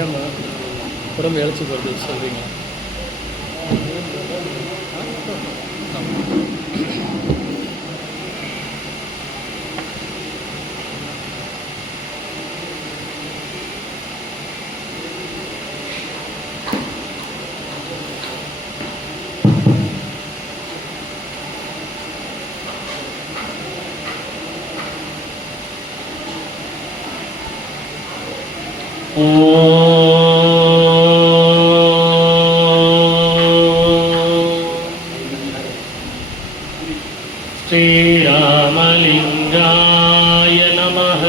ஏம்மா உடம்பு இழைச்சி போகிறது சொல்கிறீங்க? ஸ்ரீராமலிங்காய நமः.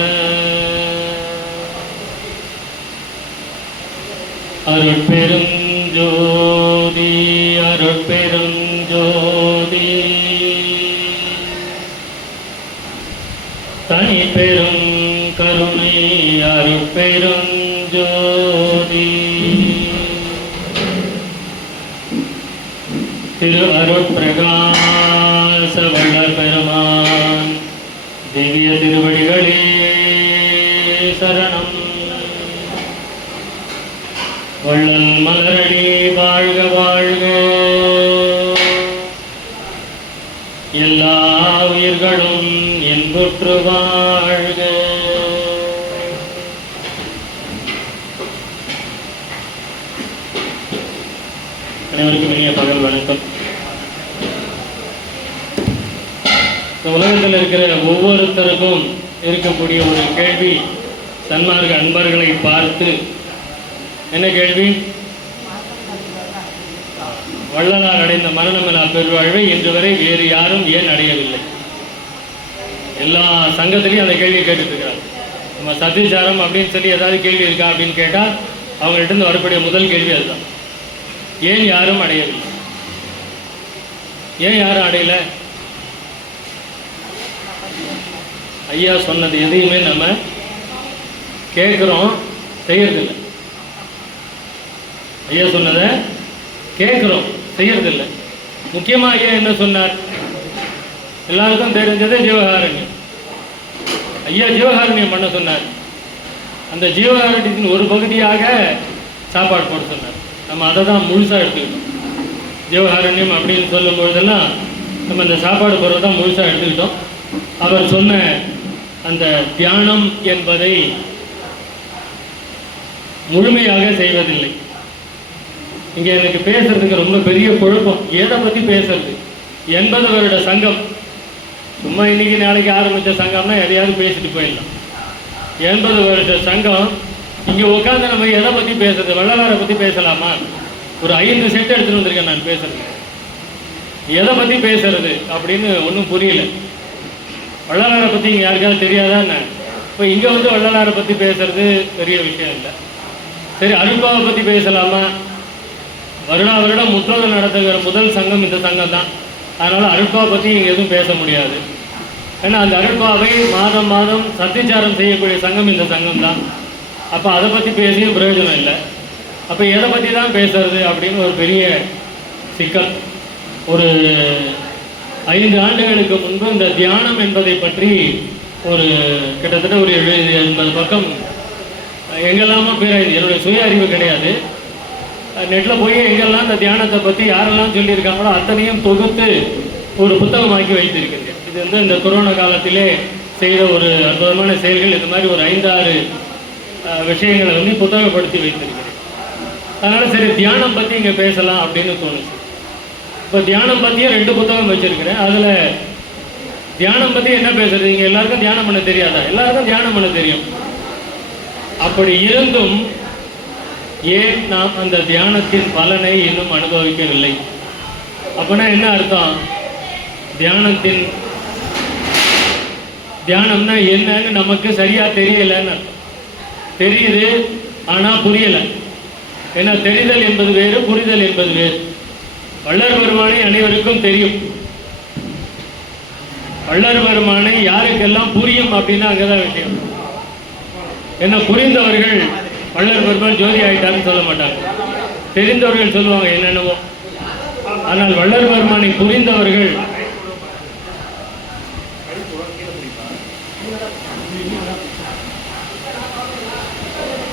அருட்பெருஞ்சோதி அருட்பெருஞ்சோதி தனிப்பெரும் கருணை அருட்பெருஞ்சோதி. திரு அருட்பிரகாச வள்ளல் பெருமான் திவ்ய திருவடிகளே சரணம். வள்ளல் மலரடி வாழ்க வாழ்க. எல்லா உயிர்களும் இன்புற்று வாழ்க. அனைவருக்கும் இனிய பகல் வணக்கம். இந்த உலகத்தில் இருக்கிற ஒவ்வொருத்தருக்கும் இருக்கக்கூடிய ஒரு கேள்வி, சன்மார்க்க அன்பர்களை பார்த்து என்ன கேள்வி? வள்ளலார் அடைந்த மரணமில்லா பெருவாழ்வை இன்று வரை வேறு யாரும் ஏன் அடையவில்லை? எல்லா சங்கத்திலையும் அந்த கேள்வியை கேட்டுட்டு இருக்கிறாங்க. நம்ம சத்தியசாரம் அப்படின்னு சொல்லி ஏதாவது கேள்வி இருக்கா அப்படின்னு கேட்டால் அவங்கள்ட்ட இருந்து வரக்கூடிய முதல் கேள்வி அதுதான். ஏன் யாரும் அடையவில்லை? ஏன் யாரும் அடையல? ஐயா சொன்னது எதையுமே நம்ம கேட்குறோம், செய்யறதில்லை. ஐயா சொன்னதை கேட்குறோம், செய்யறதில்லை. முக்கியமாக ஐயா என்ன சொன்னார்? எல்லாருக்கும் தெரிஞ்சது ஜீவகாரண்யம். ஐயா ஜீவகாரண்யம் பண்ண சொன்னார். அந்த ஜீவகாரண்யத்தின் ஒரு பகுதியாக சாப்பாடு போட சொன்னார். நம்ம அதை தான் முழுசாக எடுத்துக்கிட்டோம். ஜீவகாரண்யம் அப்படின்னு சொல்லும் பொழுதெல்லாம் நம்ம இந்த சாப்பாடு பொருள் தான் முழுசாக எடுத்துக்கிட்டோம். அவர் சொன்ன அந்த தியானம் என்பதை முழுமையாக செய்வதில்லை. இங்கே எனக்கு பேசுறதுக்கு ரொம்ப பெரிய குழப்பம். எதை பற்றி பேசுறது? 80 வருட சங்கம், சும்மா இன்னைக்கு நாளைக்கு ஆரம்பித்த சங்கம்னா எதையாவது பேசிட்டு போயிடலாம். 80 வருட சங்கம் இங்கே உட்காந்து நம்ம எதை பற்றி பேசுறது? வள்ளலாரை பற்றி பேசலாமா? ஒரு 5 செட் எடுத்துகிட்டு வந்திருக்கேன் நான் பேசுறது. எதை பற்றி பேசுறது அப்படின்னு ஒன்றும் புரியல. வள்ளலாரை பற்றி இங்கே யாருக்காவது தெரியாதா என்ன? இப்போ இங்கே வந்து வள்ளலாரை பற்றி பேசுறது பெரிய விஷயம் இல்லை. சரி, அருட்பாவை பற்றி பேசலாமா? வருடம் முற்றோதல் நடத்துகிற முதல் சங்கம் இந்த சங்கம் தான். அதனால் அருட்பாவை பற்றி இங்கே எதுவும் பேச முடியாது. ஏன்னா அந்த அருட்பாவை மாதம் மாதம் சத்தியச்சாரம் செய்யக்கூடிய சங்கம் இந்த சங்கம் தான். அப்போ அதை பற்றி பேசியும் பிரயோஜனம் இல்லை. அப்போ எதை பற்றி தான் பேசுறது அப்படின்னு ஒரு பெரிய சிக்கல். ஒரு 5 ஆண்டுகளுக்கு முன்பு இந்த தியானம் என்பதை பற்றி ஒரு கிட்டத்தட்ட ஒரு 70-80 பக்கம் எங்கெல்லாமோ பேராயுது. என்னுடைய சுய அறிவு கிடையாது. நெட்டில் போய் எங்கெல்லாம் இந்த தியானத்தை பற்றி யாரெல்லாம் சொல்லியிருக்காங்களோ அத்தனையும் தொகுத்து ஒரு புத்தகமாக்கி வைத்திருக்கிறேன். இது வந்து இந்த கொரோனா காலத்திலே செய்த ஒரு அற்புதமான செயல்கள். இந்த மாதிரி ஒரு 5-6 விஷயங்களை வந்து புத்தகப்படுத்தி வைத்திருக்கிறேன். அதனால் சரி, தியானம் பற்றி இங்கே பேசலாம் அப்படின்னு தோணுச்சு. இப்போ தியானம் பற்றியும் 2 புத்தகம் வச்சுருக்கிறேன். அதில் தியானம் பற்றி என்ன பேசுறது? இங்கே எல்லாருக்கும் தியானம் பண்ண தெரியாதா? எல்லாருக்கும் தியானம் பண்ண தெரியும். அப்படி இருந்தும் ஏன் நாம் அந்த தியானத்தின் பலனை இன்னும் அனுபவிக்கவில்லை? அப்படின்னா என்ன அர்த்தம்? தியானம்னா என்னன்னு நமக்கு சரியாக தெரியலைன்னு அர்த்தம். தெரியுது, ஆனால் புரியலை. ஏன்னா தெரிதல் என்பது வேறு, புரிதல் என்பது வேறு. வள்ளல் பெருமானை அனைவருக்கும் தெரியும். வள்ளல் பெருமானை யாருக்கெல்லாம் புரியும் அப்படின்னா அங்கதான் விஷயம். என்ன, புரிந்தவர்கள் வள்ளல் பெருமான் ஜோதி ஆயிட்டாருன்னு சொல்ல மாட்டாங்க. தெரிந்தவர்கள் சொல்லுவாங்க என்னென்னவோ. ஆனால் வள்ளல் பெருமானை புரிந்தவர்கள்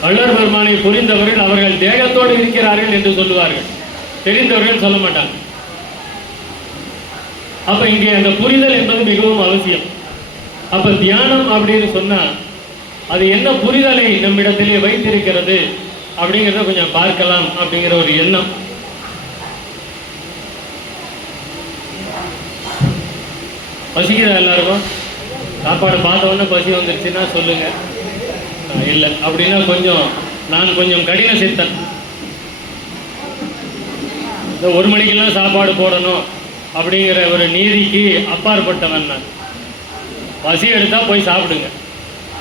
வள்ளல் பெருமானை புரிந்தவர்கள் அவர்கள் தேகத்தோடு இருக்கிறார்கள் என்று சொல்லுவார்கள், தெரிந்தவர்கள் சொல்ல மாட்டாங்க. அப்ப இங்கே அந்த புரிதல் என்பது மிகவும் அவசியம். அப்ப தியானம் அப்படின்னு சொன்னா அது என்ன புரிதலை நம்மிடத்திலே வைத்திருக்கிறது அப்படிங்கிறத கொஞ்சம் பார்க்கலாம் அப்படிங்கிற ஒரு எண்ணம். பசிக்குதா எல்லாருக்கும்? சாப்பாடு பார்த்த உடனே பசி வந்துருச்சுன்னா சொல்லுங்க. இல்லை அப்படின்னா நான் கொஞ்சம் கடின சித்தன். இந்த 1 மணிக்கெல்லாம் சாப்பாடு போடணும் அப்படிங்கிற ஒரு நீதிக்கு அப்பாற்பட்டவன் நான். பசி எடுத்தா போய் சாப்பிடுங்க,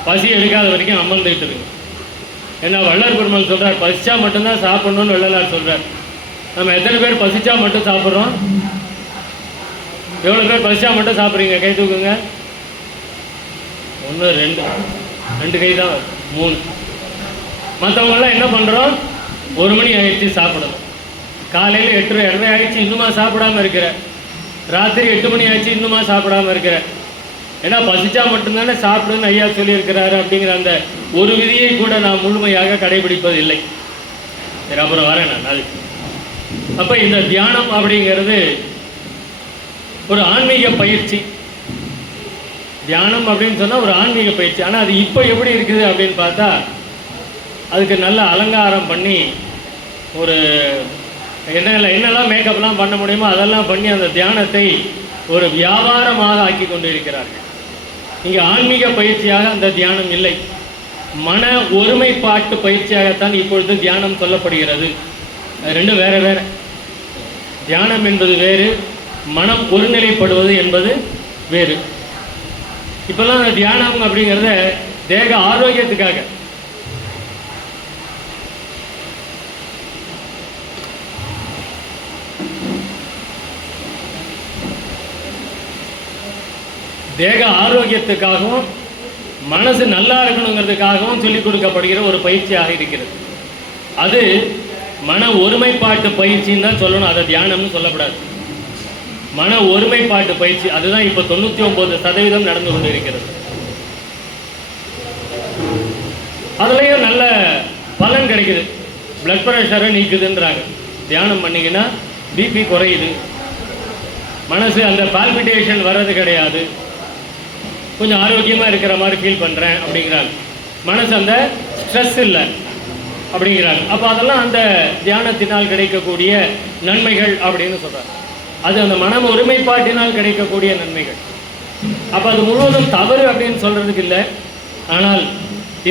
பசி எடுக்காத வரைக்கும் அமர்ந்துகிட்டு இருக்கு. ஏன்னா வள்ளல் பெருமாள் சொல்றார், பசிச்சா மட்டும்தான் சாப்பிடணும்னு வள்ளலார் சொல்றார். நம்ம எத்தனை பேர் பசிச்சா மட்டும் சாப்பிட்றோம்? எவ்வளோ பேர் பசிச்சா மட்டும் சாப்பிட்றீங்க? கை தூக்குங்க. 1 2 கை தான், 3. மற்றவங்களாம் என்ன பண்ணுறோம்? 1 மணி ஆயிடுச்சு சாப்பிடணும். காலையில் 8:30 ஆயிடுச்சு இன்னுமா சாப்பிடாம இருக்கிற. ராத்திரி 8 மணி ஆயிடுச்சு இன்னுமா சாப்பிடாம இருக்கிற. ஏன்னா பசிச்சா மட்டும்தானே சாப்பிடுன்னு ஐயா சொல்லியிருக்கிறாரு அப்படிங்கிற அந்த ஒரு விதியை கூட நான் முழுமையாக கடைபிடிப்பது இல்லை. சரி, அப்புறம் வரேன் நான் அதுக்கு. அப்போ இந்த தியானம் அப்படிங்கிறது ஒரு ஆன்மீக பயிற்சி. தியானம் அப்படின்னு சொன்னால் ஒரு ஆன்மீக பயிற்சி. ஆனால் அது இப்போ எப்படி இருக்குது அப்படின்னு பார்த்தா அதுக்கு நல்ல அலங்காரம் பண்ணி ஒரு என்னெல்லாம் மேக்கப்லாம் பண்ண முடியுமோ அதெல்லாம் பண்ணி அந்த தியானத்தை ஒரு வியாபாரமாக ஆக்கி கொண்டு இருக்கிறார்கள். இங்கே ஆன்மீக பயிற்சியாக அந்த தியானம் இல்லை, மன ஒருமைப்பாட்டு பயிற்சியாகத்தான் இப்பொழுது தியானம் சொல்லப்படுகிறது. அது ரெண்டும் வேற வேற. தியானம் என்பது வேறு, மனம் ஒருநிலைப்படுவது என்பது வேறு. இப்பெல்லாம் தியானம் அப்படிங்கிறத தேக ஆரோக்கியத்துக்காக, தேக ஆரோக்கியத்துக்காகவும் மனசு நல்லா இருக்கணுங்கிறதுக்காகவும் சொல்லிக் கொடுக்கப்படுகிற ஒரு பயிற்சியாக இருக்கிறது. அது மன ஒருமைப்பாட்டு பயிற்சின்னு தான் சொல்லணும், அதை தியானம்னு சொல்லக்கூடாது. மன ஒருமைப்பாட்டு பயிற்சி அதுதான் இப்போ 99% நடந்து கொண்டு இருக்கிறது. அதுலேயும் நல்ல பலன் கிடைக்குது. பிளட் ப்ரெஷரை நீக்குதுன்றாங்க. தியானம் பண்ணிங்கன்னா பிபி குறையுது, மனசு அந்த பால்பிட்டேஷன் வர்றது கிடையாது, கொஞ்சம் ஆரோக்கியமாக இருக்கிற மாதிரி ஃபீல் பண்ணுறேன் அப்படிங்கிறாங்க. மனசு அந்த ஸ்ட்ரெஸ் இல்லை அப்படிங்கிறாங்க. அப்போ அதெல்லாம் அந்த தியானத்தினால் கிடைக்கக்கூடிய நன்மைகள் அப்படின்னு சொல்கிறாங்க. அது அந்த மனம் ஒருமைப்பாட்டினால் கிடைக்கக்கூடிய நன்மைகள். அப்போ அது முழுவதும் தவறு அப்படின்னு சொல்கிறதுக்கு இல்லை. ஆனால்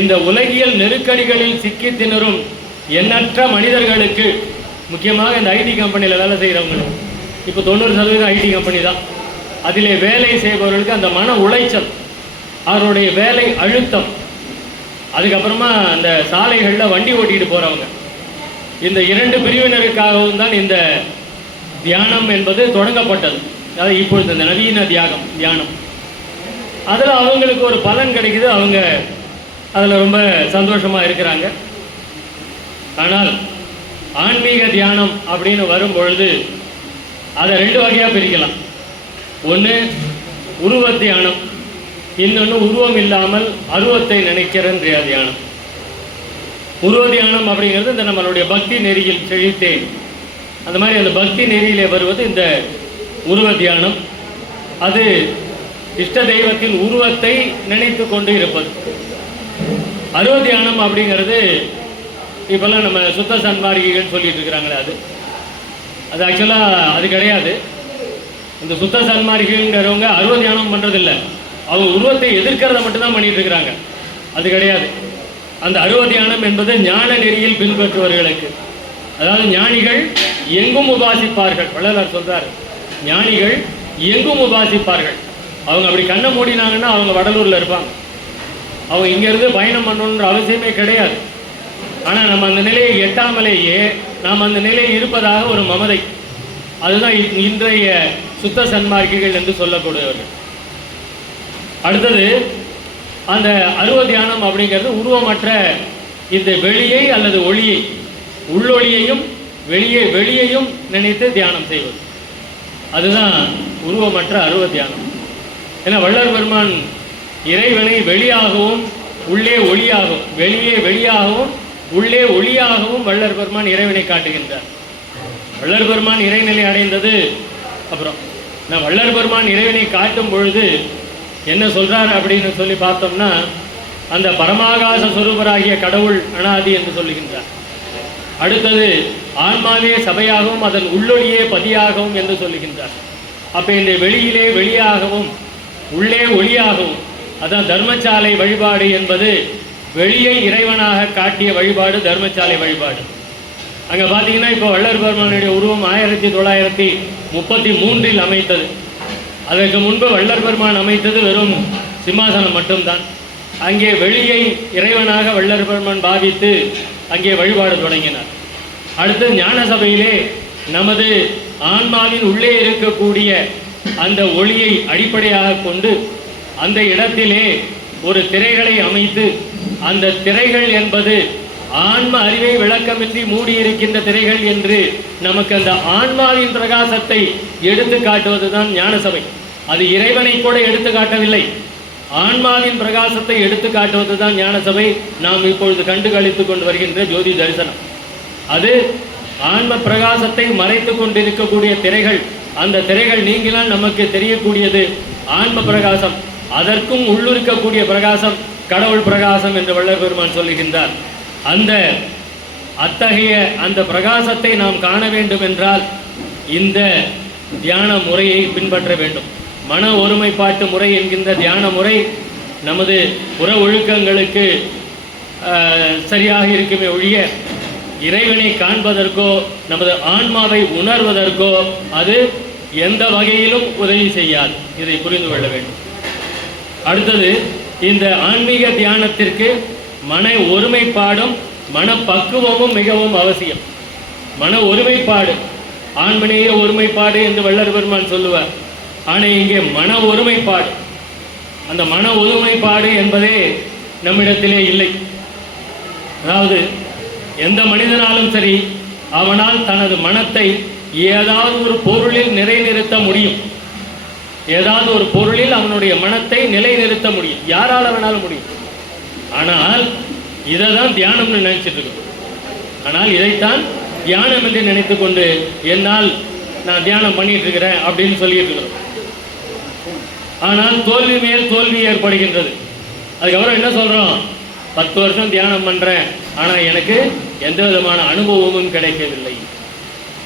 இந்த உலகியல் நெருக்கடிகளில் சிக்கி திணறும் எண்ணற்ற மனிதர்களுக்கு, முக்கியமாக இந்த ஐடி கம்பெனியில் வேலை செய்கிறவங்களுக்கு, இப்போ 90% ஐடி கம்பெனி தான். அதிலே வேலை செய்பவர்களுக்கு அந்த மன உளைச்சல், அவருடைய வேலை அழுத்தம், அதுக்கப்புறமா அந்த சாலைகளில் வண்டி ஓட்டிகிட்டு போகிறவங்க, இந்த 2 பிரிவினருக்காகவும் தான் இந்த தியானம் என்பது தொடங்கப்பட்டது. அதாவது இப்பொழுது இந்த நவீன தியானம் அதில் அவங்களுக்கு ஒரு பலன் கிடைக்குது, அவங்க அதில் ரொம்ப சந்தோஷமாக இருக்கிறாங்க. ஆனால் ஆன்மீக தியானம் அப்படின்னு வரும் பொழுது அதை 2 வகையாக பிரிக்கலாம். ஒன்று உருவ தியானம், இன்னொன்று உருவம் இல்லாமல் அருவத்தை நினைக்கிற தியானம். உருவ தியானம் அப்படிங்கிறது இந்த நம்மளுடைய பக்தி நெறியில் செழித்தேன், அந்த மாதிரி அந்த பக்தி நெறியிலே வருவது இந்த உருவ தியானம். அது இஷ்ட தெய்வத்தின் உருவத்தை நினைத்து கொண்டு இருப்பது. அருவ தியானம் அப்படிங்கிறது இப்போல்லாம் நம்ம சுத்த சன்மார்க்கிகள் சொல்லிட்டு இருக்கிறாங்களே, அது ஆக்சுவலாக அது கிடையாது. இந்த சுத்த சன்மார்க்கிங்கிறவங்க அருவ தியானம் பண்ணுறதில்லை, அவங்க உருவத்தை எதிர்க்கிறத மட்டும்தான் பண்ணிட்டு இருக்கிறாங்க. அது கிடையாது. அந்த அருவ தியானம் என்பது ஞான நெறியில் பின்பற்றுவர்களுக்கு, அதாவது ஞானிகள் எங்கும் உபாசிப்பார்கள். வள்ளலார் சொல்றார், ஞானிகள் எங்கும் உபாசிப்பார்கள். அவங்க அப்படி கண்ணை மூடினாங்கன்னா அவங்க வடலூரில் இருப்பாங்க, அவங்க இங்கேருந்து பயணம் பண்ணணுன்ற அவசியமே கிடையாது. ஆனால் நம்ம அந்த நிலையை எட்டாமலேயே நாம் அந்த நிலையில் இருப்பதாக ஒரு மமதை, அதுதான் இன்றைய சுத்த சன்மார்க்கிகள் என்று சொல்லக்கூடியவர்கள். அடுத்தது அந்த அருவ தியானம் அப்படிங்கிறது உருவமற்ற இந்த வெளியை அல்லது ஒளியை, உள்ளொளியையும் வெளியையும் நினைத்து தியானம் செய்வது, அதுதான் உருவமற்ற அருவ தியானம். ஏன்னா வள்ளல் பெருமான் இறைவனை வெளியாகவும் உள்ளே ஒளியாகவும், வெளியே வெளியாகவும் உள்ளே ஒளியாகவும் வள்ளல் பெருமான் இறைவனை காட்டுகின்றார். வள்ளல் பெருமான் இறைநிலை அடைந்தது அப்புறம் நான் வள்ளல் பெருமான் இறைவனை காட்டும் பொழுது என்ன சொல்றார் அப்படின்னு சொல்லி பார்த்தோம்னா, அந்த பரமாகாச சொரூபராகிய கடவுள் அனாதி என்று சொல்லுகின்றார். அடுத்தது ஆன்மாவே சபையாகவும் அதன் உள்ளொளியே பதியாகவும் என்று சொல்லுகின்றார். அப்போ இந்த வெளியிலே வெளியாகவும் உள்ளே ஒளியாகவும், அதான் தர்மசாலை வழிபாடு என்பது வெளியை இறைவனாக காட்டிய வழிபாடு தர்மசாலை வழிபாடு. அங்கே பார்த்தீங்கன்னா இப்போ வள்ளல் பெருமானுடைய உருவம் 1933 அமைத்தது. அதற்கு முன்பு வள்ளல் பெருமான் அமைத்தது வெறும் சிம்மாசனம் மட்டும்தான். அங்கே வெளியை இறைவனாக வள்ளல் பெருமான் பாவித்து அங்கே வழிபாடு தொடங்கினார். அடுத்து ஞான சபையிலே நமது ஆன்மாவின் உள்ளே இருக்கக்கூடிய அந்த ஒளியை அடிப்படையாக கொண்டு அந்த இடத்திலே ஒரு திரைகளை அமைத்து, அந்த திரைகள் என்பது ஆன்ம அறிவை விளக்கமின்றி மூடியிருக்கின்ற திரைகள் என்று நமக்கு அந்த ஆன்மாவின் பிரகாசத்தை எடுத்து காட்டுவதுதான் ஞான சபை. அது இறைவனை கூட எடுத்து காட்டவில்லை, ஆன்மாவின் பிரகாசத்தை எடுத்து காட்டுவதுதான் ஞான சபை. நாம் இப்பொழுது கண்டு கழித்து கொண்டு வருகின்ற ஜோதி தரிசனம். அது ஆன்ம பிரகாசத்தை மறைத்து கொண்டிருக்கக்கூடிய திரைகள். அந்த திரைகள் நீங்களால் நமக்கு தெரியக்கூடியது ஆன்ம பிரகாசம். அதற்கும் உள்ளிருக்கக்கூடிய பிரகாசம் கடவுள் பிரகாசம் என்று வள்ளல் பெருமான் சொல்லுகின்றார். அத்தகைய அந்த பிரகாசத்தை நாம் காண வேண்டும் என்றால் இந்த தியான முறையை பின்பற்ற வேண்டும். மன ஒருமைப்பாட்டு முறை என்கின்ற தியான முறை நமது புற ஒழுக்கங்களுக்கு சரியாக இருக்குமே ஒழிய இறைவனை காண்பதற்கோ நமது ஆன்மாவை உணர்வதற்கோ அது எந்த வகையிலும் உதவி செய்யாது. இதை புரிந்து கொள்ள வேண்டும். அடுத்தது, இந்த ஆன்மீக தியானத்திற்கு மன ஒருமைப்பாடும் மனப்பக்குவமும் மிகவும் அவசியம். மன ஒருமைப்பாடு, ஆன்மீக ஒருமைப்பாடு என்று வள்ளல் பெருமான் சொல்லுவார். ஆனால் இங்கே மன ஒருமைப்பாடு, அந்த மன ஒருமைப்பாடு என்பதே நம்மிடத்திலே இல்லை. அதாவது எந்த மனிதனாலும் சரி, அவனால் தனது மனத்தை ஏதாவது ஒரு பொருளில் நிலைநிறுத்த முடியும். ஏதாவது ஒரு பொருளில் அவனுடைய மனத்தை நிலைநிறுத்த முடியும். யாரால் வேணாலும் முடியும். ஆனால் இதை தான் தியானம்னு நினைச்சிட்டு இருக்கோம். ஆனால் இதைத்தான் தியானம் என்று நினைத்து கொண்டு என்னால் நான் தியானம் பண்ணிட்டு இருக்கிறேன் அப்படின்னு சொல்லிட்டு இருக்கிறோம். ஆனால் தோல்வி மேல் தோல்வி ஏற்படுகின்றது. அதுக்கப்புறம் என்ன சொல்றோம்? 10 வருஷம் தியானம் பண்றேன், ஆனால் எனக்கு எந்த விதமான அனுபவமும் கிடைக்கவில்லை.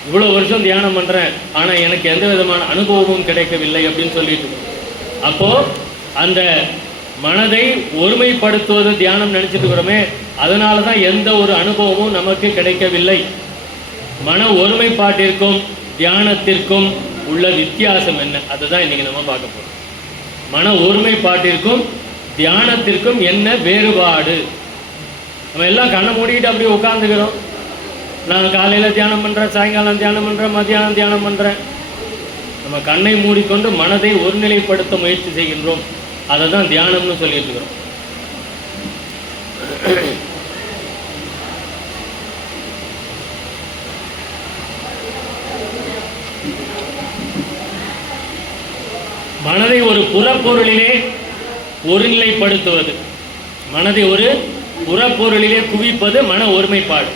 இவ்வளோ வருஷம் தியானம் பண்றேன், ஆனால் எனக்கு எந்த விதமான அனுபவமும் கிடைக்கவில்லை அப்படின்னு சொல்லிட்டு இருக்கோம். அப்போ அந்த மனதை ஒருமைப்படுத்துவது தியானம் நினைச்சிட்டு இருக்கிறோமே, அதனால தான் எந்த ஒரு அனுபவமும் நமக்கு கிடைக்கவில்லை. மன ஒருமைப்பாட்டிற்கும் தியானத்திற்கும் உள்ள வித்தியாசம் என்ன, அதுதான் இன்னைக்கு நம்ம பார்க்க போறோம். மன ஒருமைப்பாட்டிற்கும் தியானத்திற்கும் என்ன வேறுபாடு? நம்ம எல்லாம் கண்ணை மூடிக்கிட்டு அப்படியே உட்காந்துக்கிறோம். நான் காலையில் தியானம் பண்ணுறேன், சாயங்காலம் தியானம் பண்ணுறேன், மத்தியானம் தியானம் பண்ணுறேன். நம்ம கண்ணை மூடிக்கொண்டு மனதை ஒருநிலைப்படுத்த முயற்சி செய்கின்றோம். அதை தான் தியானம்னு சொல்லிட்டு இருக்கிறோம். மனதை ஒரு புறப்பொருளிலே ஒருநிலைப்படுத்துவது, மனதை ஒரு புறப்பொருளிலே குவிப்பது மன ஒருமைப்பாடு.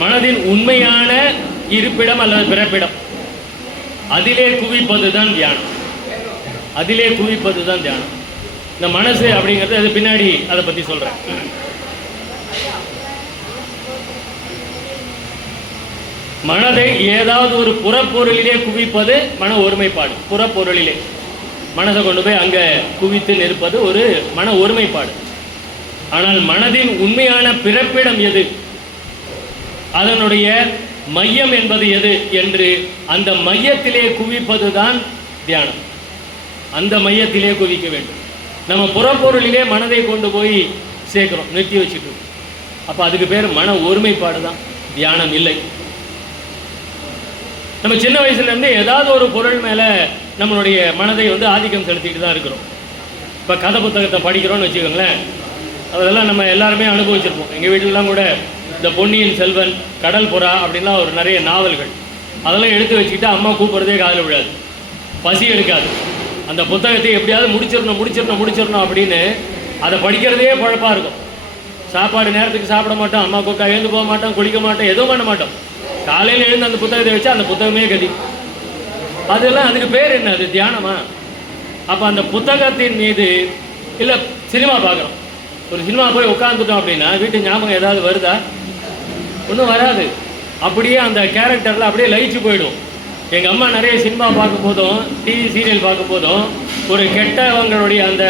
மனதின் உண்மையான இருப்பிடம் அல்லது பிறப்பிடம் அதிலே குவிப்பது தான் தியானம். அதிலே குவிப்பது தான் தியானம். இந்த மனசு அப்படிங்கிறது அது பின்னாடி அதை பற்றி சொல்கிறேன். மனதை ஏதாவது ஒரு புறப்பொருளிலே குவிப்பது மன ஒருமைப்பாடு. புறப்பொருளிலே மனதை கொண்டு போய் அங்கே குவித்து நிற்பது ஒரு மன ஒருமைப்பாடு. ஆனால் மனதின் உண்மையான பிறப்பிடம் எது, அதனுடைய மையம் என்பது எது என்று அந்த மையத்திலே குவிப்பது தான் தியானம். அந்த மையத்திலே குவிக்க வேண்டும். நம்ம புறப்பொருளிலே மனதை கொண்டு போய் சேர்க்கிறோம், நிறுத்தி வச்சுட்டு. அப்போ அதுக்கு பேர் மன ஒருமைப்பாடு தான், தியானம் இல்லை. நம்ம சின்ன வயசுலேருந்து ஏதாவது ஒரு பொருள் மேலே நம்மளுடைய மனதை ஆதிக்கம் செலுத்திட்டு தான் இருக்கிறோம். இப்போ கதை புத்தகத்தை படிக்கிறோன்னு வச்சுக்கோங்களேன், அதெல்லாம் நம்ம எல்லாருமே அனுபவிச்சிருப்போம். எங்கள் வீட்டிலலாம் கூட இந்த பொன்னியின் செல்வன், கடல் புறா அப்படின்லாம் ஒரு நிறைய நாவல்கள், அதெல்லாம் எடுத்து வச்சுக்கிட்டு அம்மா கூப்பிட்றதே காதில் விழாது, பசி எடுக்காது. அந்த புத்தகத்தை எப்படியாவது முடிச்சிடணும் அப்படின்னு அதை படிக்கிறதே பழப்பாக இருக்கும். சாப்பாடு நேரத்துக்கு சாப்பிட மாட்டோம், அம்மா கூப்பிட்டா எழுந்து போக மாட்டோம், குளிக்க மாட்டோம், எதுவும் பண்ண மாட்டோம். காலையில் எழுந்து அந்த புத்தகத்தை வச்சா அந்த புத்தகமே கதி. அதெல்லாம் அதுக்கு பேர் என்ன? அது தியானமா? அப்போ அந்த புத்தகத்தின் மீது இல்லை சினிமா பார்க்குறோம், ஒரு சினிமா போய் உட்காந்துட்டோம் அப்படின்னா வீட்டு ஞாபகம் ஏதாவது வருதா? ஒன்றும் வராது. அப்படியே அந்த கேரக்டரில் அப்படியே லயிச்சு போயிடும். எங்கள் அம்மா நிறைய சினிமா பார்க்கும் போதும் டிவி சீரியல் பார்க்கும் போதும் ஒரு கெட்டவங்களுடைய அந்த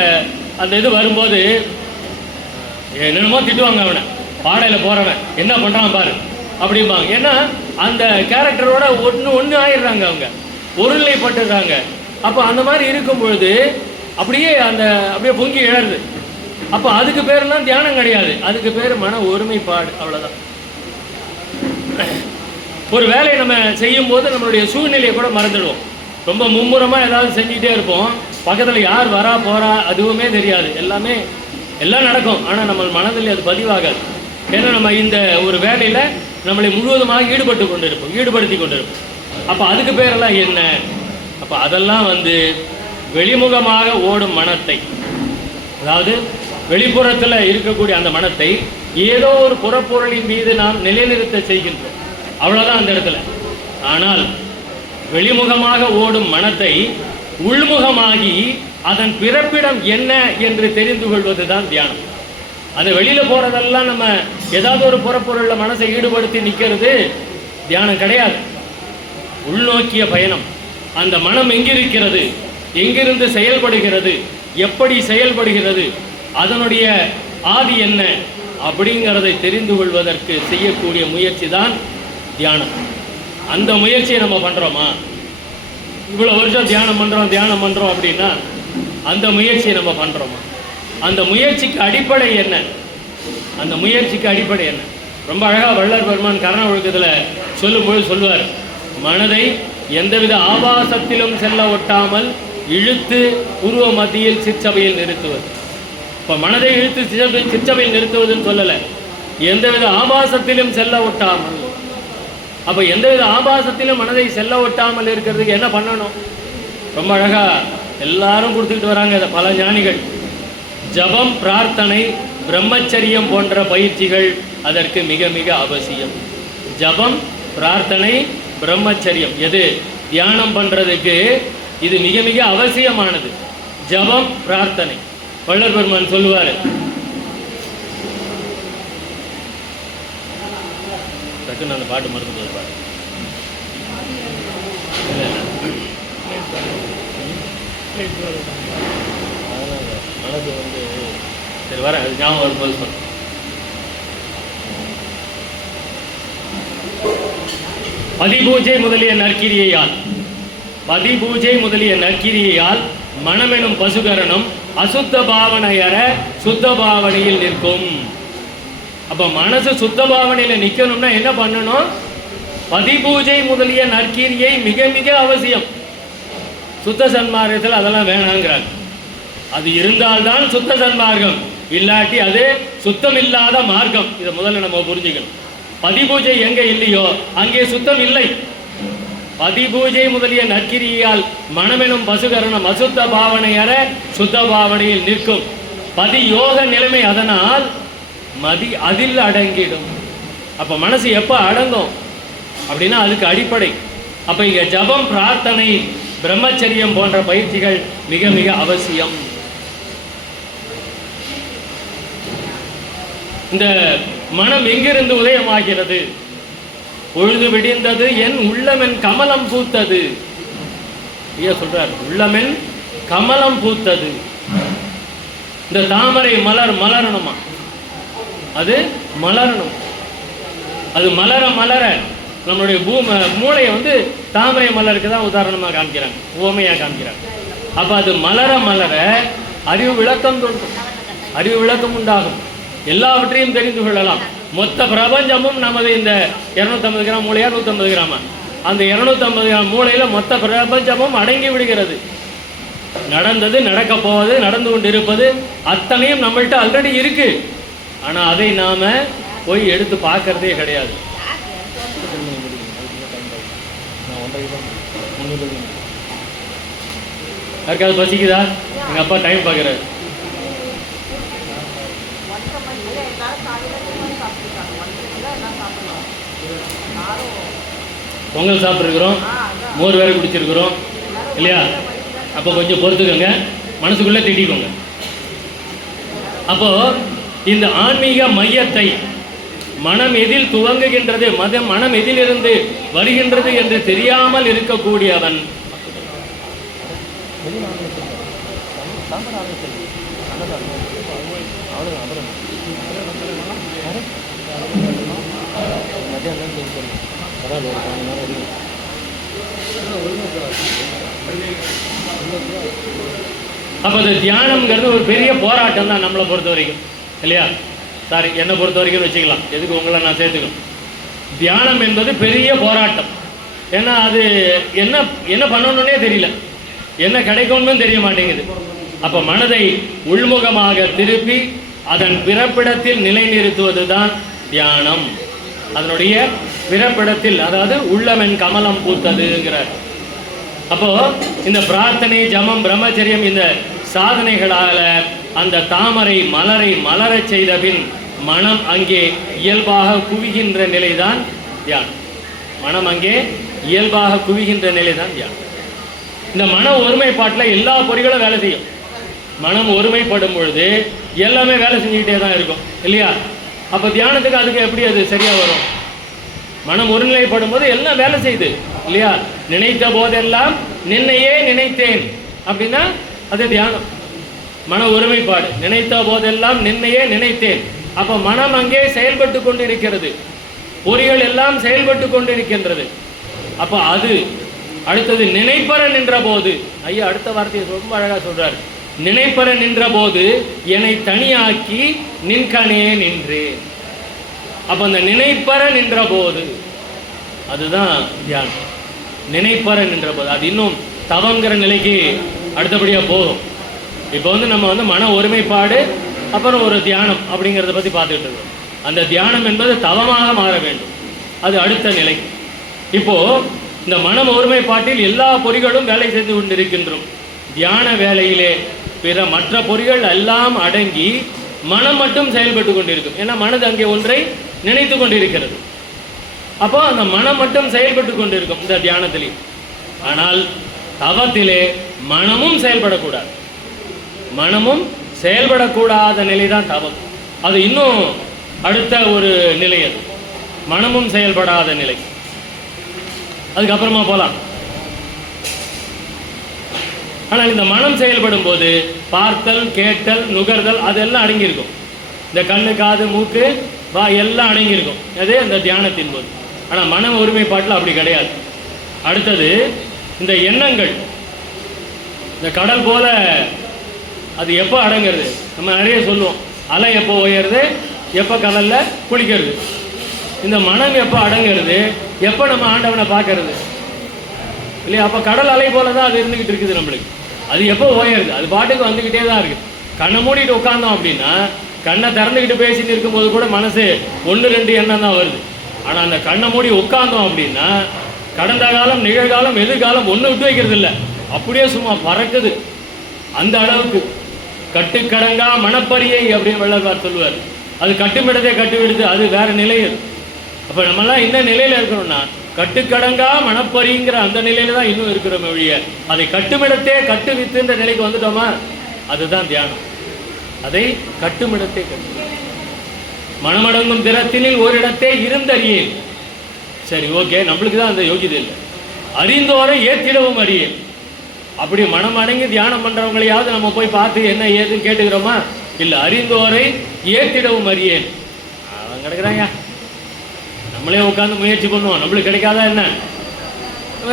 அந்த இது வரும்போது என்னென்னமோ திட்டுவாங்க. அவனை பாடையில் போகிறவன் என்ன பண்ணுறான் பாரு அப்படிம்பாங்க. ஏன்னா அந்த கேரக்டரோட ஒன்று ஆயிடுறாங்க, அவங்க ஒருநிலைப்பட்டுடுறாங்க. அப்போ அந்த மாதிரி இருக்கும் பொழுது அப்படியே பொங்கி இழருது. அப்போ அதுக்கு பேரெல்லாம் தியானம் கிடையாது, அதுக்கு பேர் மன ஒருமைப்பாடு, அவ்வளோதான். ஒரு வேலையை நம்ம செய்யும் போது நம்மளுடைய சூழ்நிலையை கூட மறந்துடுவோம். ரொம்ப மும்முரமாக ஏதாவது செஞ்சுக்கிட்டே இருப்போம், பக்கத்தில் யார் வரா போகிறா அதுவுமே தெரியாது, எல்லாம் நடக்கும். ஆனால் நம்ம மனதில் அது பதிவாகாது. ஏன்னா நம்ம இந்த ஒரு வேலையில் நம்மளை முழுவதுமாக ஈடுபடுத்தி கொண்டிருப்போம். அப்போ அதுக்கு பேரெல்லாம் என்ன? அப்போ அதெல்லாம் வெளிமுகமாக ஓடும் மனத்தை, அதாவது வெளிப்புறத்தில் இருக்கக்கூடிய அந்த மனத்தை ஏதோ ஒரு புறப்பொருளின் மீது நாம் நிலைநிறுத்த செய்கின்றோம், அவ்வளோதான் அந்த இடத்துல. ஆனால் வெளிமுகமாக ஓடும் மனத்தை உள்முகமாகி அதன் பிறப்பிடம் என்ன என்று தெரிந்து கொள்வது தான் தியானம். அந்த வெளியில் போகிறதெல்லாம் நம்ம ஏதாவது ஒரு புறப்பொருளில் மனசை ஈடுபடுத்தி நிற்கிறது தியானம் கிடையாது. உள்நோக்கிய பயணம். அந்த மனம் எங்கிருக்கிறது, எங்கிருந்து செயல்படுகிறது, எப்படி செயல்படுகிறது, அதனுடைய ஆதி என்ன அப்படிங்கிறதை தெரிந்து கொள்வதற்கு செய்யக்கூடிய முயற்சி தான் தியானம். அந்த முயற்சியை நம்ம பண்ணுறோமா? இவ்வளோ வருஷம் தியானம் பண்ணுறோம் அப்படின்னா அந்த முயற்சியை நம்ம பண்ணுறோமா? அந்த முயற்சிக்கு அடிப்படை என்ன? ரொம்ப அழகாக வள்ளல் பெருமான் கரண ஒழுக்கத்தில் சொல்லும்போது சொல்லுவார், மனதை எந்தவித ஆபாசத்திலும் செல்ல ஒட்டாமல் இழுத்து உருவ மத்தியில் சிற்சபையில் நிறுத்துவது. இப்போ மனதை இழுத்து சிற்சபையில் நிறுத்துவதுன்னு சொல்லலை, எந்தவித ஆபாசத்திலும் செல்ல ஒட்டாமல். அப்போ எந்தவித ஆபாசத்திலும் மனதை செல்ல ஒட்டாமல் இருக்கிறதுக்கு என்ன பண்ணணும்? ரொம்ப அழகாக எல்லாரும் கொடுத்துக்கிட்டு வராங்க இதை பல ஞானிகள். ஜபம், பிரார்த்தனை, பிரம்மச்சரியம் போன்ற பயிற்சிகள் அதற்கு மிக மிக அவசியம். ஜபம், பிரார்த்தனை, பிரம்மச்சரியம் எது தியானம் பண்ணுறதுக்கு இது மிக மிக அவசியமானது. ஜபம், பிரார்த்தனை. வள்ளல் பெருமான் சொல்லுவார், டக்குன்னு அந்த பாட்டு மறந்து போயிருப்பார். மனது சரி வர அது ஞாபகம் வரும்போது சொல்றேன். பதிபூஜை முதலிய நற்கிரியையால் மனமெனும் பசுகரணம் அசுத்த பாவனையற சுத்த பாவனையில் நிற்கும். அப்ப மனசு சுத்த பாவனையில் நிற்கணும்னா என்ன பண்ணணும்? பதிபூஜை முதலிய நற்கிரியை மிக மிக அவசியம். சுத்த சன்மார்க்கத்தில் அதெல்லாம் வேணாங்கிறாங்க. அது இருந்தால்தான் சுத்த சன்மார்க்கம், இல்லாட்டி அது சுத்தமில்லாத மார்க்கம். இதை முதல்ல நம்ம புரிஞ்சுக்கணும். பதிபூஜை எங்கே இல்லையோ அங்கே சுத்தம் இல்லை. பதிபூஜை முதலிய நற்கிரியால் மனமெனும் பசுகரணம் அசுத்த பாவனையற சுத்த பாவனையில் நிற்கும். பதி யோக நிலைமை அதனால் மதி அதில் அடங்கிடும். அப்போ மனசு எப்போ அடங்கும் அப்படின்னா அதுக்கு அடிப்படை. அப்போ இங்கே ஜபம், பிரார்த்தனை, பிரம்மச்சரியம் போன்ற பயிற்சிகள் மிக மிக அவசியம். இந்த மனம் எங்கிருந்து உதயமாகிறது? பொழுது விடிந்தது என் உள்ளமென் கமலம் பூத்தது. ஐயா சொல்றார், உள்ளமென் கமலம் பூத்தது. இந்த தாமரை மலரணுமா? அது மலரணும். அது மலர மலர நம்மளுடைய மூளையை தாமரை மலருக்கு தான் உதாரணமாக காமிக்கிறாங்க, உவமையாக காமிக்கிறாங்க. அப்போ அது மலர மலர அறிவு விளக்கம் உண்டாகும். எல்லாவற்றையும் தெரிந்து கொள்ளலாம். மொத்த பிரபஞ்சமும் நமது இந்த 250 கிராம் மூளையா 150 கிராமா, அந்த 250 கிராம் மூளையில் மொத்த பிரபஞ்சமும் அடங்கி விடுகிறது. நடந்தது, நடக்க போவது, நடந்து கொண்டு இருப்பது அத்தனையும் நம்மள்கிட்ட ஆல்ரெடி இருக்கு. ஆனால் அதை நாம போய் எடுத்து பார்க்கறதே கிடையாது. யாருக்காவது பசிக்குதா? எங்கள் அப்பா டைம் பார்க்குறாரு. பொங்கல் சாப்பிட்ருக்குறோம், மோர் வேறு குடிச்சிருக்கிறோம் இல்லையா? அப்போ கொஞ்சம் பொறுத்துக்கோங்க, மனசுக்குள்ளே திட்டிக்கோங்க. அப்போது இந்த ஆன்மீக மையத்தை மனம் எதில் துவங்குகின்றது, மனம் எதிலிருந்து வருகின்றது என்று தெரியாமல் இருக்கக்கூடியவன் அப்போ அது தியானம்ங்கிறது ஒரு பெரிய போராட்டம் தான் நம்மளை பொறுத்த வரைக்கும் இல்லையா? சாரி, என்னை பொறுத்த வரைக்கும் வச்சுக்கலாம், எதுக்கு உங்களை நான் சேர்த்துக்கணும். தியானம் என்பது பெரிய போராட்டம். ஏன்னா அது என்ன என்ன பண்ணணுன்னே தெரியல, என்ன கிடைக்கும்னு தெரிய மாட்டேங்குது. அப்போ மனதை உள்முகமாக திருப்பி அதன் பிறப்பிடத்தில் நிலைநிறுத்துவது தான் தியானம். அதனுடைய பிறப்பிடத்தில், அதாவது உள்ளமென் கமலம் பூத்ததுங்கிறார். அப்போ இந்த பிரார்த்தனை, ஜபம், பிரம்மச்சரியம் இந்த சாதனைகளால் அந்த தாமரை மலரை மலரச் செய்த பின் மனம் அங்கே இயல்பாக குவிகின்ற நிலைதான் தியானம். மனம் அங்கே இயல்பாக குவிகின்ற நிலைதான் தியானம். இந்த மன ஒருமைப்பாட்டில் எல்லா பொறிகளும் வேலை செய்யும். மனம் ஒருமைப்படும் பொழுது எல்லாமே வேலை செஞ்சுக்கிட்டே தான் இருக்கும் இல்லையா? அப்போ தியானத்துக்கு அதுக்கு எப்படி அது சரியாக வரும்? மனம் ஒருநிலைப்படும் போது எல்லாம் வேலை செய்யுது இல்லையா? நினைத்த போதெல்லாம் நின்னையே நினைத்தேன் அப்படின்னா அது தியானம். மன ஒருமைப்பாடு, நினைத்த போதெல்லாம் நின்னையே நினைத்தேன். அப்போ மனம் அங்கே செயல்பட்டு கொண்டு இருக்கிறது, பொறிகள் எல்லாம் செயல்பட்டு கொண்டு இருக்கின்றது. அப்போ அது அடுத்தது நினைப்பற நின்ற போது, ஐயா அடுத்த வார்த்தையை ரொம்ப அழகாக சொல்றாரு. நினைப்பற நின்ற போது என்னை தனியாக்கி நின்கனே நின்றேன். அப்போ அந்த நினைப்பற நின்ற போது அதுதான் தியானம். நினைப்பற நின்ற போது அது இன்னும் தவங்கிற நிலைக்கு அடுத்தபடியாக போகும். இப்போ நம்ம மன ஒருமைப்பாடு, அப்புறம் ஒரு தியானம் அப்படிங்கிறத பற்றி பார்த்துக்கிட்டு இருக்கோம். அந்த தியானம் என்பது தவமாக மாற வேண்டும், அது அடுத்த நிலை. இப்போது இந்த மன ஒருமைப்பாட்டில் எல்லா பொறிகளும் வேலை செய்து கொண்டிருக்கின்றோம். தியான வேலையிலே மற்ற பொறிகள் எல்லாம் அடங்கி மனம் மட்டும் செயல்பட்டு கொண்டிருக்கும். ஏன்னா மனது அங்கே ஒன்றை நினைத்து கொண்டிருக்கிறது. அப்போ அந்த மனம் மட்டும் செயல்பட்டு கொண்டிருக்கும் இந்த தியானத்திலே. ஆனால் தவத்திலே மனமும் செயல்படக்கூடாது. மனமும் செயல்படக்கூடாத நிலை தான் தவம். அது இன்னும் அடுத்த ஒரு நிலை, அது மனமும் செயல்படாத நிலை. அதுக்கப்புறமா போகலாம். ஆனால் இந்த மனம் செயல்படும் போது பார்த்தல், கேட்டல், நுகர்தல் அதெல்லாம் அடங்கியிருக்கும். இந்த கண்ணு, காது, மூக்கு, வா எல்லாம் அடங்கியிருக்கும் அதே அந்த தியானத்தின் போது. ஆனால் மன ஒருமைப்பாட்டில் அப்படி கிடையாது. அடுத்தது இந்த எண்ணங்கள், இந்த கடல் போல அது எப்போ அடங்கிறது? நம்ம நிறைய சொல்லுவோம், அலை எப்போ உயருது, எப்போ கடலில் குளிக்கிறது. இந்த மனம் எப்போ அடங்கிறது, எப்போ நம்ம ஆண்டவனை பார்க்கறது இல்லையா? அப்போ கடல் அலை போல தான் அது இருந்துக்கிட்டு இருக்குது நம்மளுக்கு. அது எப்போ உயருது, அது பாட்டுக்கு வந்துக்கிட்டே தான் இருக்குது. கண்ணை மூடிட்டு உட்காந்தோம் அப்படின்னா, கண்ணை திறந்துக்கிட்டு பேசிட்டு இருக்கும்போது கூட மனசு 1-2 எண்ணம் தான் வருது. ஆனால் அந்த கண்ணை மூடி உட்காந்தோம் அப்படின்னா கடந்த காலம், நிகழ்காலம், எதிர்காலம் ஒன்று விட்டு வைக்கிறது இல்லை, அப்படியே சும்மா பறக்குது. அந்த அளவுக்கு கட்டுக்கடங்கா மனப்பரியை அப்படின்னு வள்ளலார் சொல்லுவார். அது கட்டுமிடத்தை கட்டுவிடுது, அது வேற நிலை. அப்போ நம்மளாம் என்ன நிலையில் இருக்கணும்னா கட்டுக்கடங்கா மனப்பறிங்கிற அந்த நிலையில தான் இன்னும் இருக்கிறோம் ஒழிய அதை கட்டுமிடத்தே கட்டுவித்துன்ற நிலைக்கு வந்துட்டோமா, அதுதான் தியானம். அதை கட்டுமிடத்தை கட்டு மனமடங்கும் திறத்தினில் ஓரிடத்தே இருந்தறியேன். சரி, ஓகே, நம்மளுக்கு தான் அந்த யோகிதை இல்லை. அறிந்தோரை ஏற்றிடவும் அறியேன். அப்படி மனம் அடங்கி தியானம் பண்ணுறவங்களையாவது நம்ம போய் பார்த்து என்ன ஏதுன்னு கேட்டுக்கிறோமா? இல்லை, அறிந்தோரை ஏற்றிடவும் அறியேன். அவன் கிடக்குறாங்க, நம்மளே உட்காந்து முயற்சி பண்ணுவோம், நம்மளுக்கு கிடைக்காதா என்ன?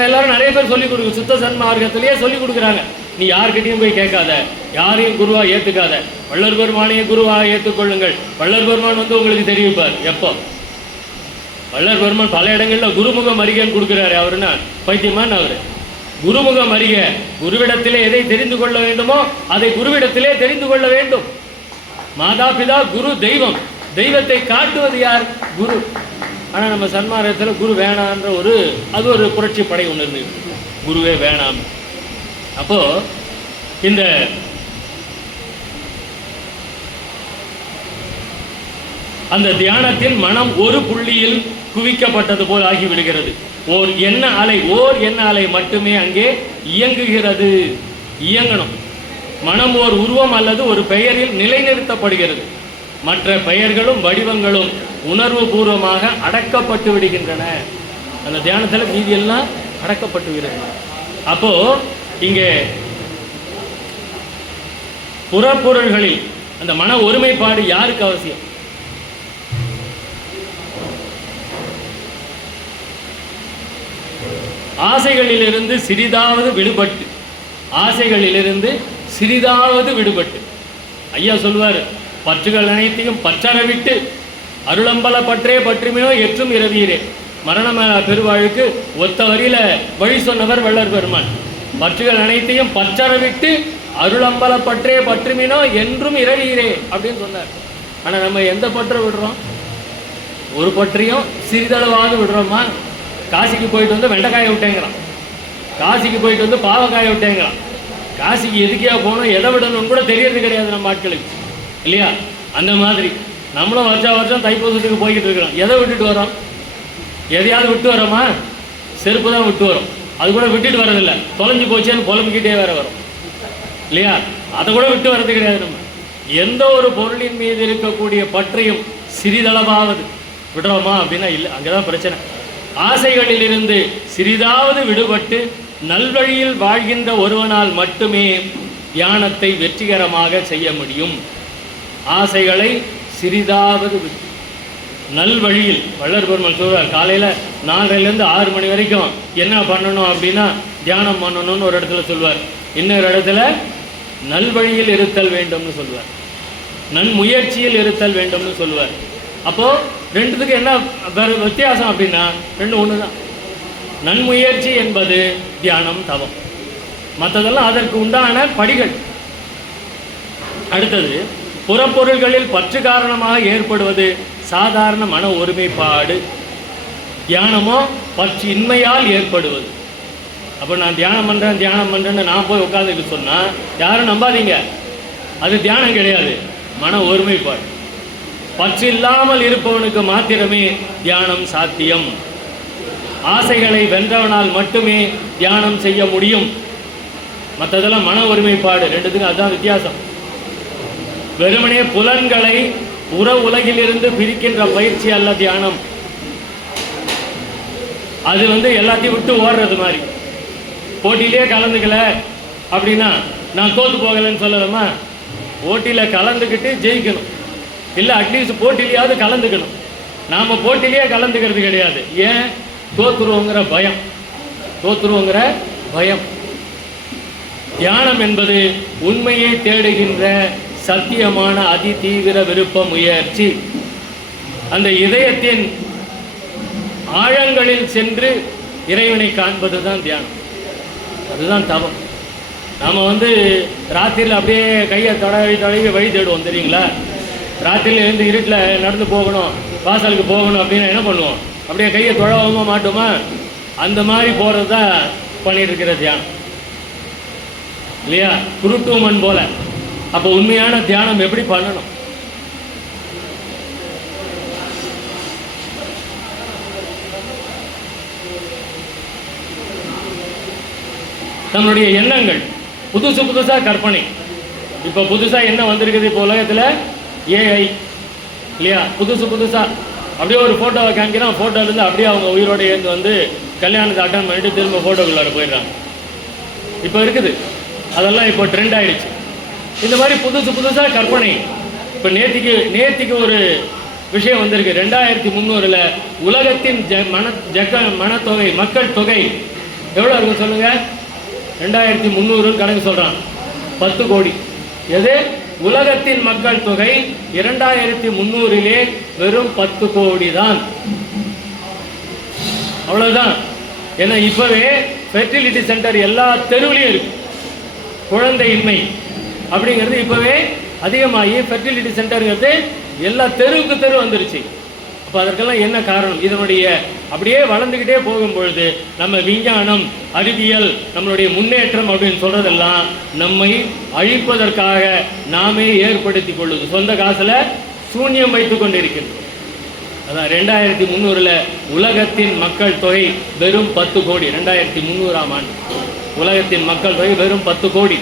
எல்லாரும் நிறைய பேர் சொல்லிக் கொடுக்கு, சுத்த சன்மார்க்கத்திலேயே சொல்லிக் கொடுக்குறாங்க. நீ யார்கிட்டையும் போய் கேட்காத, யாரையும் குருவாக ஏற்றுக்காத, வள்ளல் பெருமானையும் குருவாக ஏற்றுக்கொள்ளுங்கள். வள்ளல் பெருமான் வந்து உங்களுக்கு தெரிவிப்பார். எப்போ வள்ளல் பெருமான் பல இடங்களில் குருமுகம் அறிகைன்னு கொடுக்குறாரு. அவருன்னா பைத்தியமான அவர். குருமுகம் அறிக, குருவிடத்திலே எதை தெரிந்து கொள்ள வேண்டுமோ அதை குருவிடத்திலே தெரிந்து கொள்ள வேண்டும். மாதா பிதா குரு தெய்வம், தெய்வத்தை காட்டுவது யார்? குரு. ஆனால் நம்ம சன்மார்க்கத்தில் குரு வேணான்ற அது ஒரு புரட்சி படை ஒன்று இருந்தது, குருவே வேணாம். அப்போது இந்த அந்த தியானத்தில் மனம் ஒரு புள்ளியில் குவிக்கப்பட்டது போல் ஆகிவிடுகிறது. ஓர் எண்ண அலை மட்டுமே அங்கே இயங்குகிறது. இயங்கணும். மனம் ஓர் உருவம் அல்லது ஒரு பெயரில் நிலைநிறுத்தப்படுகிறது. மற்ற பெயர்களும் வடிவங்களும் உணர்வு பூர்வமாக அடக்கப்பட்டு விடுகின்றன. அந்த தியானத்தில் மீதி எல்லாம் அடக்கப்பட்டு விடுகிறது. அப்போ இங்கே புறப்பொருள்களில் அந்த மன ஒருமைப்பாடு யாருக்கு அவசியம்? ஆசைகளிலிருந்து சிறிதாவது விடுபட்டு ஐயா சொல்வார், பற்றுகள் அனைத்தையும் பற்றற விட்டு அருளம்பல பற்றே பற்றுமினோ எற்றும் இரவீரே. மரண பெருவாழுக்கு ஒத்த வரியில வழி சொன்னவர் வள்ளர் பெருமான். பற்றுகள் அனைத்தையும் பற்றற விட்டு அருளம்பல பற்றே பற்றுமினோ என்றும் இரவீரே அப்படின்னு சொன்னார். ஆனால் நம்ம எந்த பற்றை விடுறோம்? ஒரு பற்றையும் சிறிதளவாவது விடுறோமா? காசிக்கு போயிட்டு வந்து வெண்டைக்காயை விட்டேங்கிறான், காசிக்கு போயிட்டு வந்து பாவக்காயை விட்டேங்கிறான். காசிக்கு எதுக்கியா போனோம், எதை விடணும்னு கூட தெரியறது கிடையாது நம்ம ஆட்களுக்கு, இல்லையா? அந்த மாதிரி நம்மளும் வருஷம் தைப்பூசத்துக்கு போய்கிட்டு இருக்கிறோம். எதை விட்டுட்டு வரோம்? எதையாவது விட்டு வரோமா? செருப்பு தான் விட்டு வரோம். அது கூட விட்டுட்டு வரதில்லை, தொலைஞ்சு போச்சேன்னு புலம்பிக்கிட்டே வேற வரும், இல்லையா? அதை கூட விட்டு வர்றது கிடையாது. நம்ம எந்த ஒரு பொருளின் மீது இருக்கக்கூடிய பற்றையும் சிறிதளவாவது விடுறோமா அப்படின்னா இல்லை. அங்கேதான் பிரச்சனை. ஆசைகளிலிருந்து சிறிதாவது விடுபட்டு நல்வழியில் வாழ்கின்ற ஒருவனால் மட்டுமே தியானத்தை வெற்றிகரமாக செய்ய முடியும். ஆசைகளை சிறிதாவது விட்டு நல்வழியில், வள்ளர் பெருமாள் சொல்றார், காலையில் 4:30லேருந்து 6 மணி வரைக்கும் என்ன பண்ணணும் அப்படின்னா தியானம் பண்ணணும்னு ஒரு இடத்துல சொல்வார். இன்னொரு இடத்துல நல்வழியில் இருத்தல் வேண்டும்னு சொல்வார், நன்முயற்சியில் இருத்தல் வேண்டும்னு சொல்வார். அப்போது ரெண்டுத்துக்கு என்ன வித்தியாசம் அப்படின்னா ரெண்டும் ஒன்று தான். நன்முயற்சி என்பது தியானம், தவம், மற்றதெல்லாம் அதற்கு உண்டான படிகள். அடுத்தது புறப்பொருள்களில் பற்று காரணமாக ஏற்படுவது சாதாரண மன ஒருமைப்பாடு. தியானமோ பற்று இன்மையால் ஏற்படுவது. அப்போ நான் தியானம் பண்ணுறேன்னு நான் போய் உட்காந்துட்டு சொன்னால் யாரும் நம்பாதீங்க, அது தியானம் கிடையாது, மன ஒருமைப்பாடு. பற்று இல்லாமல் இருப்பவனுக்கு மாத்திரமே தியானம் சாத்தியம். ஆசைகளை வென்றவனால் மட்டுமே தியானம் செய்ய முடியும். மற்றதெல்லாம் மன ஒருமைப்பாடு, ரெண்டுத்துக்கும் அதுதான் வித்தியாசம். வெறுமனே புலன்களை புற உலகிலிருந்து பிரிக்கின்ற பயிற்சி அல்ல தியானம். அது எல்லாத்தையும் விட்டு ஓடுறது மாதிரி. போட்டியிலே கலந்துக்கல அப்படின்னா நான் தோற்று போகலைன்னு சொல்லலாமா? போட்டியில் கலந்துக்கிட்டு ஜெயிக்கணும், இல்லை அட்லீஸ்ட் போட்டியிலேயாவது கலந்துக்கணும். நாம் போட்டியிலேயே கலந்துக்கிறது கிடையாது. ஏன்? தோற்றுருவோங்கிற பயம். தியானம் என்பது உண்மையை தேடுகின்ற சத்தியமான அதி தீவிர விருப்ப முயற்சி. அந்த இதயத்தின் ஆழங்களில் சென்று இறைவனை காண்பது தான் தியானம். அதுதான் தவம். நாம் ராத்திரியில் அப்படியே கையை தடவி வழி தேடுவோம், தெரியுங்களா? ராத்திரியில் எழுந்து இருட்டில் நடந்து போகணும், வாசலுக்கு போகணும் அப்படின்னா என்ன பண்ணுவோம்? அப்படியே கையை தொழவமா மாட்டோமா? அந்த மாதிரி போகிறது தான் பண்ணிட்டு இருக்கிற தியானம், இல்லையா? குருட்டுவமன் போல. அப்போ உண்மையான தியானம் எப்படி பண்ணணும்? நம்மளுடைய எண்ணங்கள் புதுசாக கற்பனை. இப்போ புதுசாக என்ன வந்திருக்குது இப்போ உலகத்தில்? ஏஐ, இல்லையா? புதுசாக அப்படியே ஒரு ஃபோட்டோவை காமிக்கிறான், ஃபோட்டோலேருந்து அப்படியே அவங்க உயிரோடு ஏந்து கல்யாணத்தை அட்டன் பண்ணிட்டு திரும்ப ஃபோட்டோக்குள்ளார போயிடுறாங்க. இப்போ இருக்குது, அதெல்லாம் இப்போ ட்ரெண்ட் ஆகிடுச்சு. இந்த மாதிரி புதுசாக கற்பனை. இப்போ நேத்திக்கு ஒரு விஷயம் வந்திருக்கு. 2300 உலகத்தின் மனத்தொகை, மக்கள் தொகை எவ்வளோ இருக்கும் சொல்லுங்கள்? 2300 கணக்கு சொல்கிறான். 10 கோடி. எது? உலகத்தின் மக்கள் தொகை 2300 வெறும் 10 கோடி தான். அவ்வளோதான். ஏன்னா இப்போவே ஃபெர்டிலிட்டி சென்டர் எல்லா தெருவிலையும் இருக்கு. குழந்தையின்மை அப்படிங்கிறது இப்போவே அதிகமாகி ஃபெர்டிலிட்டி சென்டருங்கிறது எல்லா தெருவுக்கு தெரு வந்துருச்சு. அப்போ அதற்கெல்லாம் என்ன காரணம்? இதனுடைய அப்படியே வளர்ந்துக்கிட்டே போகும்பொழுது நம்ம விஞ்ஞானம், அறிவியல், நம்மளுடைய முன்னேற்றம் அப்படின்னு சொல்கிறதெல்லாம் நம்மை அழிப்பதற்காக நாமே ஏற்படுத்தி கொள்ளுது. சொந்த காசில் சூன்யம் வைத்து கொண்டிருக்கிறது. அதான் 2300 உலகத்தின் மக்கள் தொகை வெறும் 10 கோடி. 2300ஆம் ஆண்டு உலகத்தின் மக்கள் தொகை வெறும் 10 கோடி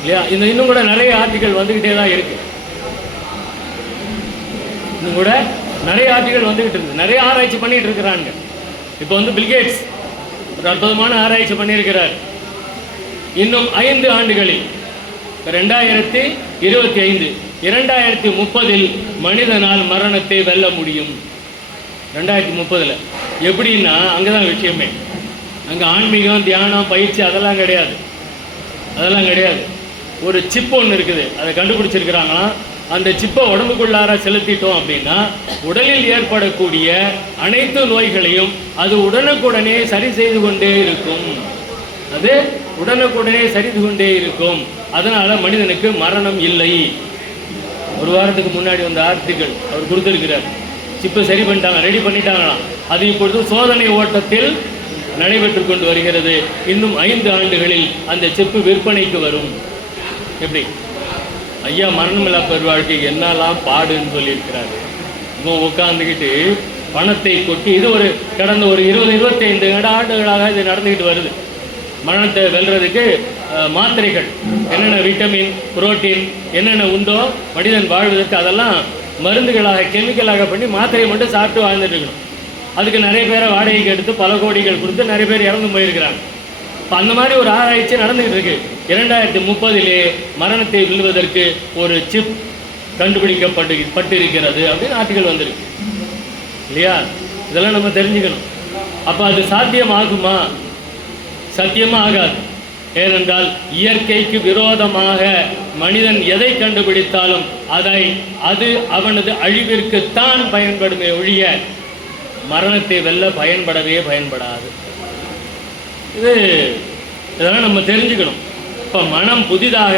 இல்லையா? இன்னும் கூட நிறைய ஆர்டிக்கல் வந்துக்கிட்டே தான் இருக்கு. இன்னும் கூட நிறைய ஆர்டிக்கல் வந்துகிட்டு இருக்கு. நிறைய ஆராய்ச்சி பண்ணிட்டு இருக்கிறாங்க. இப்போ பில்கேட்ஸ் ஒரு அற்புதமான ஆராய்ச்சி பண்ணியிருக்கிறார். இன்னும் 5 ஆண்டுகளில் 2025 2030 மனிதனால் மரணத்தை வெல்ல முடியும். 2030 எப்படின்னா அங்கதான் விஷயமே. அங்க ஆன்மீகம், தியானம், பயிற்சி அதெல்லாம் கிடையாது. ஒரு சிப் ஒன்று இருக்குது, அதை கண்டுபிடிச்சிருக்கிறாங்களாம். அந்த சிப்பை உடம்புக்குள்ளார செலுத்திட்டோம் அப்படின்னா உடலில் ஏற்படக்கூடிய அனைத்து நோய்களையும் அது உடனுக்குடனே சரி செய்து கொண்டே இருக்கும். அதனால மனிதனுக்கு மரணம் இல்லை. ஒரு வாரத்துக்கு முன்னாடி வந்த ஆர்டிக்கல் அவர் கொடுத்திருக்கிறார். சிப்பை சரி பண்ணிட்டாங்க, ரெடி பண்ணிட்டாங்களாம். அது இப்பொழுது சோதனை ஓட்டத்தில் நடைபெற்று கொண்டு வருகிறது. இன்னும் 5 ஆண்டுகளில் அந்த சிப்பு விற்பனைக்கு வரும். எப்படி ஐயா மரணமில்லா பெருவாழ்க்கை என்னெல்லாம் பாடுன்னு சொல்லியிருக்கிறாரு. இவன் உட்காந்துக்கிட்டு பணத்தை கொட்டி இது கடந்த 20-25 ஆண்டுகளாக இது நடந்துக்கிட்டு வருது. மரணத்தை வெல்றதுக்கு மாத்திரைகள், என்னென்ன விட்டமின், புரோட்டீன் என்னென்ன உண்டோ மனிதன் வாழ்வதற்கு அதெல்லாம் மருந்துகளாக, கெமிக்கலாக பண்ணி மாத்திரையை மட்டும் சாப்பிட்டு வாழ்ந்துட்டு இருக்கணும். அதுக்கு நிறைய பேரை வாடகைக்கு எடுத்து பல கோடிகள் கொடுத்து நிறைய பேர் இறந்து போயிருக்கிறாங்க. இப்போ அந்த மாதிரி ஒரு ஆராய்ச்சி நடந்துகிட்டு இருக்கு. 2030 மரணத்தை வெல்வதற்கு ஒரு சிப் கண்டுபிடிக்கப்பட்டிருக்கிறது அப்படின்னு ஆர்டிக்கல் வந்திருக்கு இல்லையா? இதெல்லாம் நம்ம தெரிஞ்சுக்கணும். அப்போ அது சாத்தியமாகுமா? சத்தியமாக ஆகாது. ஏனென்றால் இயற்கைக்கு விரோதமாக மனிதன் எதை கண்டுபிடித்தாலும் அது அவனது அழிவிற்குத்தான் பயன்படுமே ஒழிய மரணத்தை வெல்ல பயன்படாது. இதெல்லாம் நம்ம தெரிஞ்சுக்கணும். இப்போ மனம் புதிதாக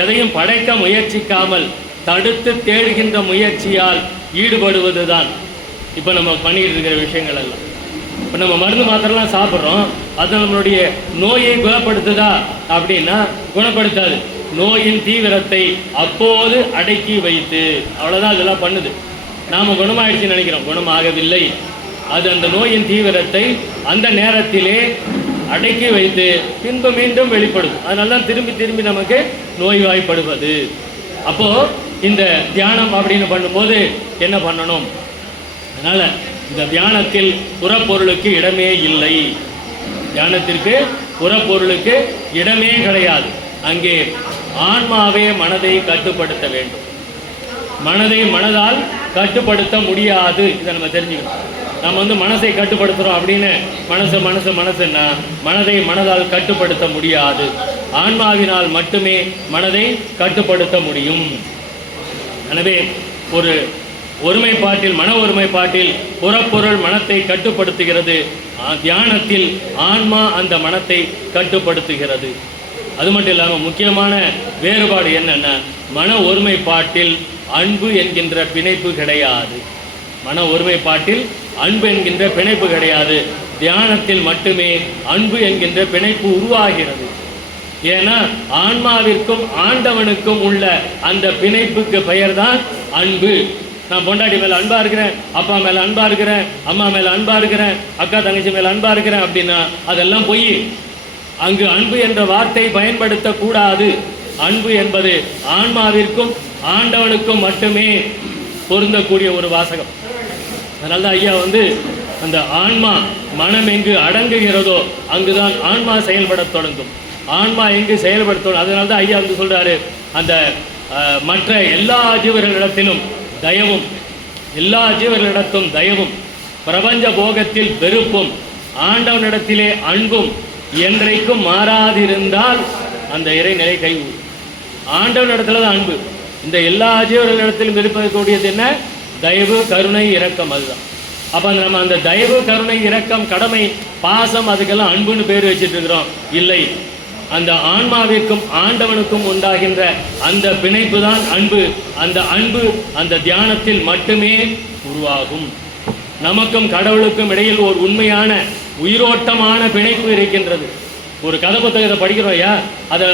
எதையும் படைக்க முயற்சிக்காமல் தடுத்து தேடுகின்ற முயற்சியால் ஈடுபடுவது தான் இப்போ நம்ம பண்ணிக்கிட்டு இருக்கிற விஷயங்கள் எல்லாம். இப்போ நம்ம மருந்து மாத்திரலாம் சாப்பிட்றோம், அது நம்மளுடைய நோயை குணப்படுத்துதா அப்படின்னா குணப்படுத்தாது. நோயின் தீவிரத்தை அப்போது அடக்கி வைத்து அவ்வளோதான் இதெல்லாம் பண்ணுது. நாம் குணமாயிடுச்சுன்னு நினைக்கிறோம், குணமாகவில்லை. அது அந்த நோயின் தீவிரத்தை அந்த நேரத்திலே அடக்கி வைத்து பின்பு மீண்டும் வெளிப்படுது. அதனால தான் திரும்பி நமக்கு நோய்வாய்ப்படுவது. அப்போது இந்த தியானம் அப்படின்னு பண்ணும்போது என்ன பண்ணணும்? அதனால் இந்த தியானத்தில் புறப்பொருளுக்கு இடமே இல்லை. தியானத்திற்கு புறப்பொருளுக்கு இடமே கிடையாது. அங்கே ஆன்மாவே மனதை கட்டுப்படுத்த வேண்டும். மனதை மனதால் கட்டுப்படுத்த முடியாது. இதை நம்ம தெரிஞ்சுக்கணும். நம்ம மனசை கட்டுப்படுத்துகிறோம் அப்படின்னு மனசுன்னா மனதை மனதால் கட்டுப்படுத்த முடியாது. ஆன்மாவினால் மட்டுமே மனதை கட்டுப்படுத்த முடியும். எனவே ஒரு ஒருமைப்பாட்டில், மன ஒருமைப்பாட்டில் புறப்பொருள் மனத்தை கட்டுப்படுத்துகிறது. தியானத்தில் ஆன்மா அந்த மனத்தை கட்டுப்படுத்துகிறது. அது மட்டும் இல்லாமல் முக்கியமான வேறுபாடு என்னன்னா, மன ஒருமைப்பாட்டில் அன்பு என்கின்ற பிணைப்பு கிடையாது. மன ஒருமைப்பாட்டில் அன்பு என்கின்ற பிணைப்பு கிடையாது. தியானத்தில் மட்டுமே அன்பு என்கின்ற பிணைப்பு உருவாகிறது. ஏன்னா ஆன்மாவிற்கும் ஆண்டவனுக்கும் உள்ள அந்த பிணைப்புக்கு பெயர் தான் அன்பு. நான் பொண்டாட்டி மேலே அன்பா இருக்கிறேன், அப்பா மேலே அன்பா இருக்கிறேன், அம்மா மேலே அன்பா இருக்கிறேன், அக்கா தங்கச்சி மேலே அன்பா இருக்கிறேன் அப்படின்னா அதெல்லாம் பொய். அங்கு அன்பு என்ற வார்த்தை பயன்படுத்தக்கூடாது. அன்பு என்பது ஆன்மாவிற்கும் ஆண்டவனுக்கும் மட்டுமே பொருந்தக்கூடிய ஒரு வாசகம். அதனால தான் ஐயா அந்த ஆன்மா மனம் எங்கு அடங்குகிறதோ அங்குதான் ஆன்மா செயல்பட தொடங்கும். ஆன்மா எங்கு செயல்படுத்தணும். அதனால தான் ஐயா சொல்றாரு, அந்த மற்ற எல்லா ஜீவர்களிடத்திலும் தயவும், எல்லா ஜீவர்களிடத்தும் தயவும், பிரபஞ்ச போகத்தில் வெறுப்பும், ஆண்டவனிடத்திலே அன்பும் என்றைக்கும் மாறாதிருந்தால் அந்த இறைநிலை கைகூடும். ஆண்டவனிடத்துல தான் அன்பு. இந்த எல்லா ஜீவர்களிடத்திலும் இருப்பதற்கூடியது என்ன? தயவு, கருணை, இரக்கம். அதுதான். அப்போ நம்ம அந்த தயவு, கருணை, இரக்கம், கடமை, பாசம் அதுக்கெல்லாம் அன்புன்னு பேர் வச்சுட்டு இருக்கிறோம். இல்லை, அந்த ஆன்மாவிற்கும் ஆண்டவனுக்கும் உண்டாகின்ற அந்த பிணைப்பு தான் அன்பு. அந்த அன்பு அந்த தியானத்தில் மட்டுமே உருவாகும். நமக்கும் கடவுளுக்கும் இடையில் ஒரு உண்மையான உயிரோட்டமான பிணைப்பு இருக்கின்றது. ஒரு கதை புத்தகத்தை படிக்கிறோம் ஐயா, அதை